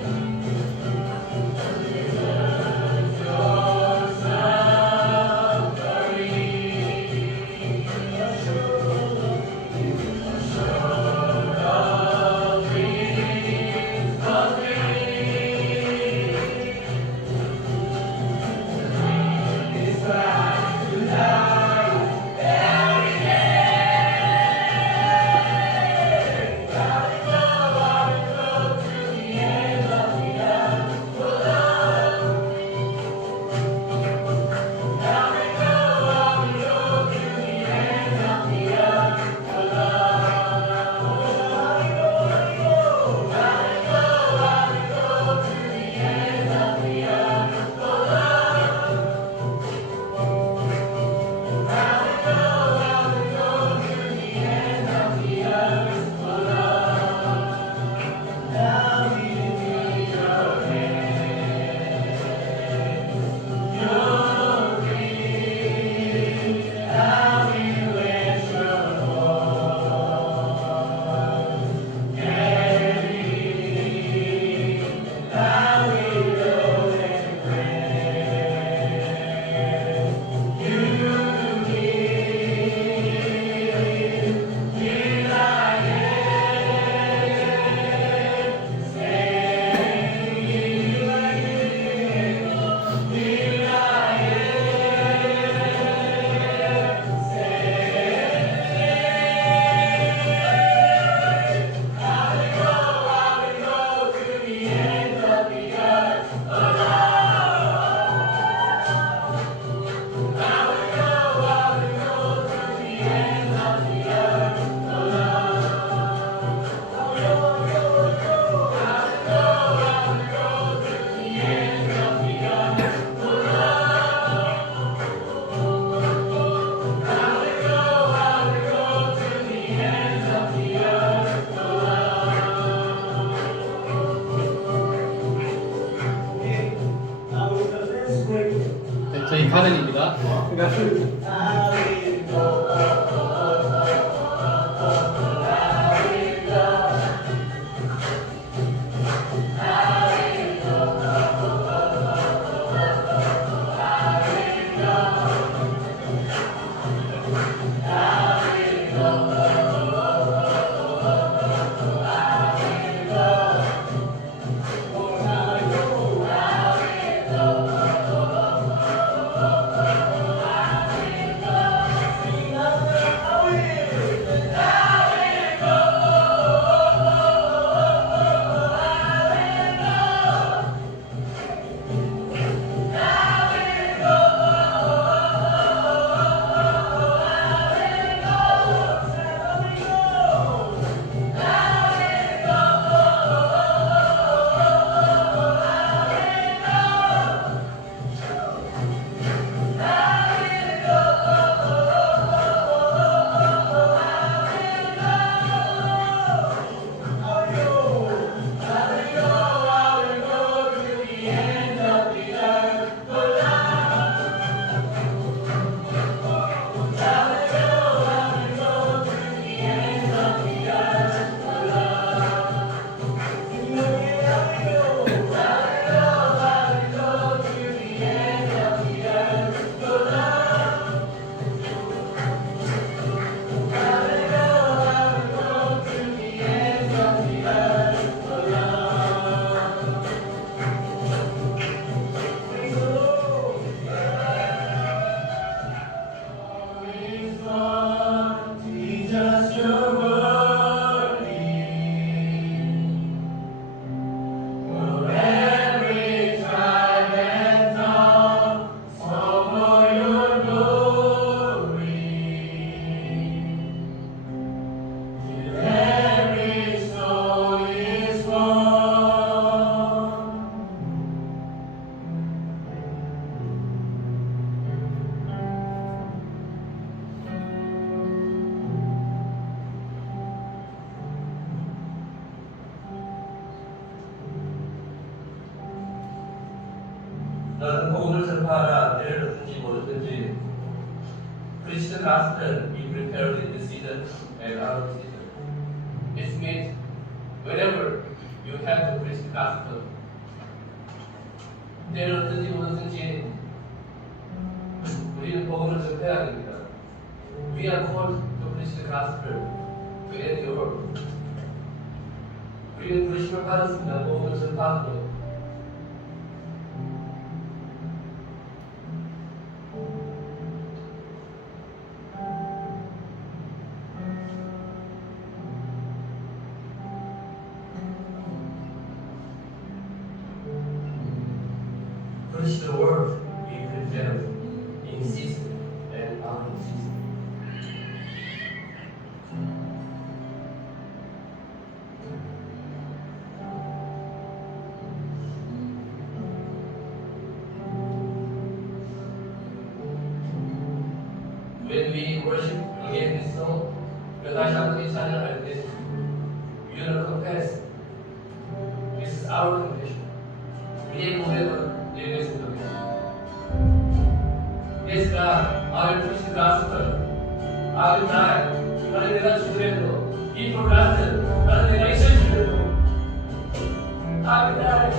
네, 저희 가든입니다. 너는 복음을 전파하라. 때를 얻든지 못 얻든지. Preach the gospel. Be prepared in this season and out of season. It means whenever you have to preach the gospel. 때를 얻든지 못 얻든지 우리는 복음을 전파해야 됩니다. We are called to preach the gospel to end the world. 우리는 부르심을 받았습니다. 복음을 전파하도록. Preach the word, be prepared in season and out of season. When we worship again this song, 다시 한번 이 찬양할 때, we will confess. This is our confession. 우리의 고백은 예배에서 하겠습니다. Yes, God, I will preach the gospel. I will die. 나는 내가 죽으려도, be forgotten. 나는 내가 잊혀지려도, I will die.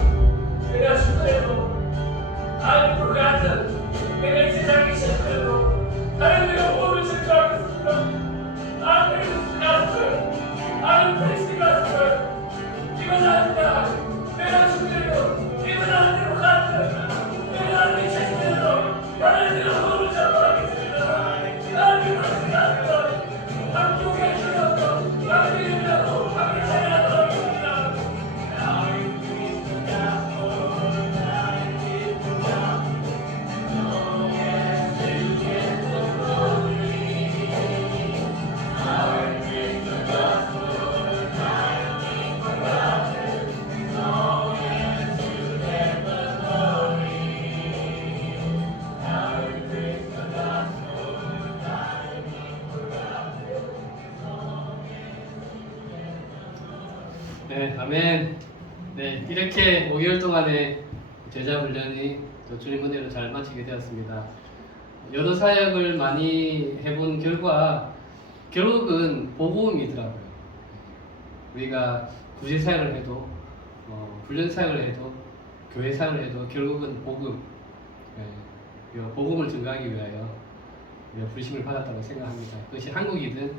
내가 죽으려도, I will be forgotten. 내가 이 세상에 잊혀지려도, 나는 내가 복음을 전파하겠습니다. I will preach the gospel. I will preach the gospel. 이건 아니다. 내가 죽으려도, 이건 아니고 같은. 내가 안 잊혀지려도, 나는 내가 복음을 전파하겠습니다. 나는 이걸 생각합니다. 함께 주셔서, 나를 이루려고 함께 찬양하도록 하겠습니다. 네, 아멘. 네, 이렇게 5개월 동안의 제자 훈련이 또 주님 은혜로 잘 마치게 되었습니다. 여러 사역을 많이 해본 결과 결국은 복음이더라고요. 우리가 구제 사역을 해도 훈련 사역을 해도 교회 사역을 해도 결국은 복음, 복음을 증가하기 위하여 부르심을 받았다고 생각합니다. 그것이 한국이든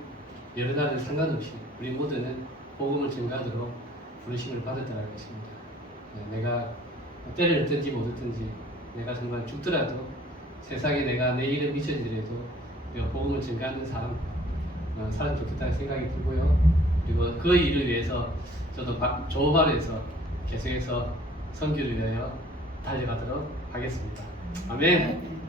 여러 나라든 상관없이 우리 모두는 복음을 증가하도록 부르심을 받았다는 것입니다. 내가 때를 얻든지 못 얻든지 내가 정말 죽더라도 세상에 내가 내 이름 미쳐지더라도 복음을 증가하는 사람 좋겠다는 생각이 들고요. 그리고 그 일을 위해서 저도 조발에서 계속해서 선교를 위하여 달려가도록 하겠습니다. 아멘.